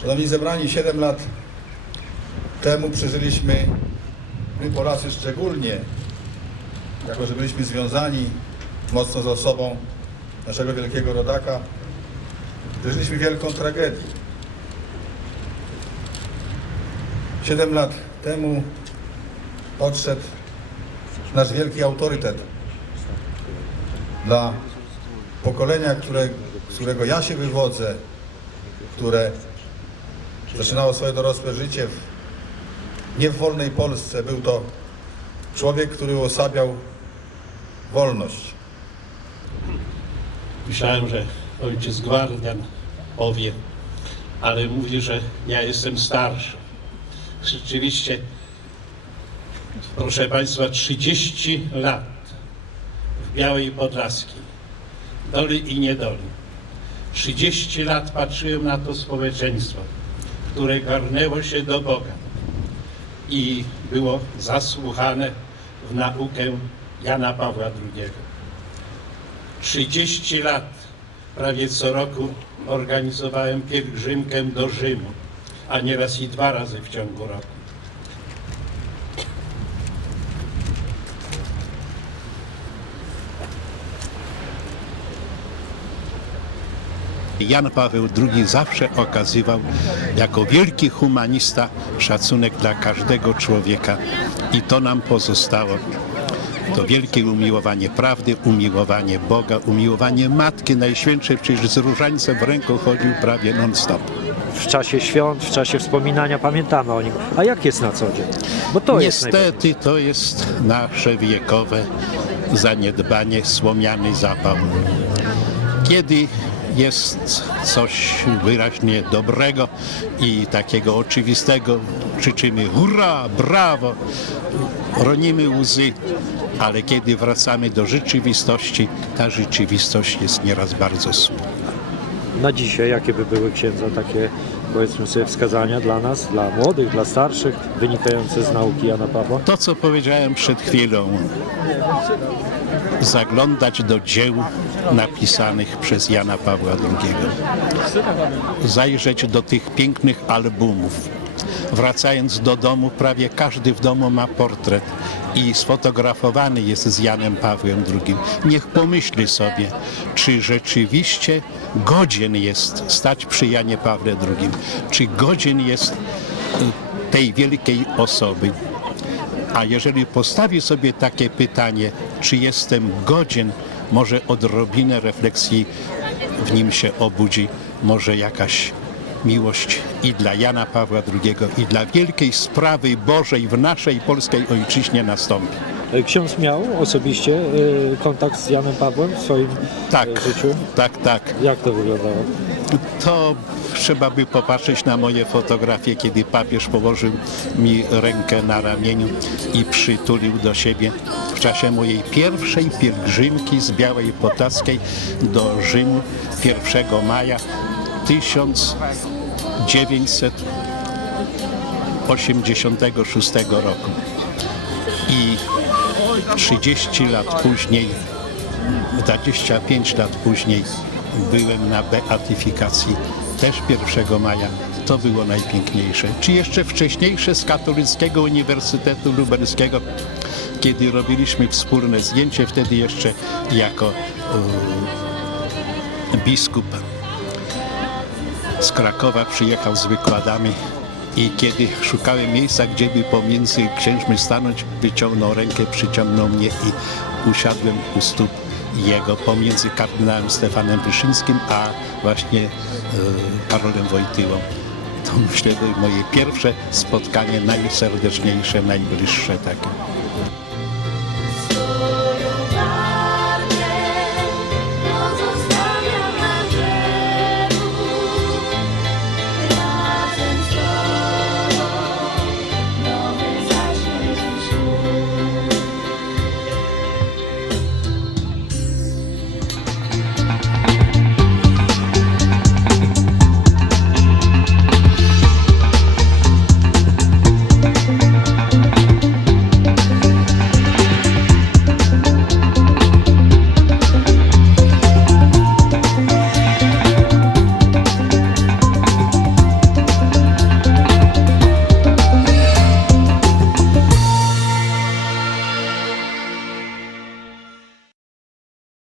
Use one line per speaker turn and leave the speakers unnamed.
Szanowni zebrani, 7 lat temu przeżyliśmy, my Polacy szczególnie, jako że byliśmy związani mocno z osobą naszego wielkiego rodaka, przeżyliśmy wielką tragedię. 7 lat temu odszedł nasz wielki autorytet dla pokolenia, które, z którego ja się wywodzę, które zaczynało swoje dorosłe życie w, nie w wolnej Polsce. Był to człowiek, który uosabiał wolność.
Myślałem, że ojciec Gwardian powie, ale mówi, że ja jestem starszy. Rzeczywiście, proszę Państwa, 30 lat Białej Podlaskiej, doli i niedoli. 30 lat patrzyłem na to społeczeństwo, które garnęło się do Boga i było zasłuchane w naukę Jana Pawła II. 30 lat prawie co roku organizowałem pielgrzymkę do Rzymu, a nieraz i dwa razy w ciągu roku.
Jan Paweł II zawsze okazywał jako wielki humanista szacunek dla każdego człowieka i to nam pozostało. To wielkie umiłowanie prawdy, umiłowanie Boga, umiłowanie Matki Najświętszej, przecież z różańcem w ręku chodził prawie non-stop.
w czasie świąt, w czasie wspominania pamiętamy o nim. A jak jest na co dzień? Bo to jest.
Niestety to jest nasze wiekowe zaniedbanie, słomiany zapał. Kiedy jest coś wyraźnie dobrego i takiego oczywistego, krzyczymy hurra, brawo, ronimy łzy, ale kiedy wracamy do rzeczywistości, ta rzeczywistość jest nieraz bardzo smutna.
Na dzisiaj jakie by były księdza takie powiedzmy sobie wskazania dla nas, dla młodych, dla starszych, wynikające z nauki Jana Pawła?
To, co powiedziałem przed chwilą, zaglądać do dzieł napisanych przez Jana Pawła II. Zajrzeć do tych pięknych albumów. Wracając do domu, prawie każdy w domu ma portret i sfotografowany jest z Janem Pawłem II. Niech pomyśli sobie, czy rzeczywiście godzien jest stać przy Janie Pawle II, czy godzien jest y, tej wielkiej osoby. A jeżeli postawi sobie takie pytanie, czy jestem godzien, może odrobinę refleksji w nim się obudzi, może jakaś miłość i dla Jana Pawła II, i dla wielkiej sprawy Bożej w naszej polskiej ojczyźnie nastąpi.
E, Ksiądz miał osobiście e, kontakt z Janem Pawłem w swoim
Tak,
e, życiu?
tak, tak.
Jak to wyglądało?
To trzeba by popatrzeć na moje fotografie, kiedy papież położył mi rękę na ramieniu i przytulił do siebie w czasie mojej pierwszej pielgrzymki z Białej Podlaskiej do Rzymu 1 maja 1986 roku. I 30 lat później 25 lat później byłem na beatyfikacji też 1 maja. To było najpiękniejsze. Czy jeszcze wcześniejsze z Katolickiego Uniwersytetu Lubelskiego, kiedy robiliśmy wspólne zdjęcie, wtedy jeszcze jako e, biskup z Krakowa przyjechał z wykładami i kiedy szukałem miejsca, gdzie by pomiędzy księżmi stanąć, wyciągnął rękę, przyciągnął mnie i usiadłem u stóp jego pomiędzy kardynałem Stefanem Wyszyńskim, a właśnie e, Karolem Wojtyłą. To myślę, moje pierwsze spotkanie najserdeczniejsze, najbliższe takie.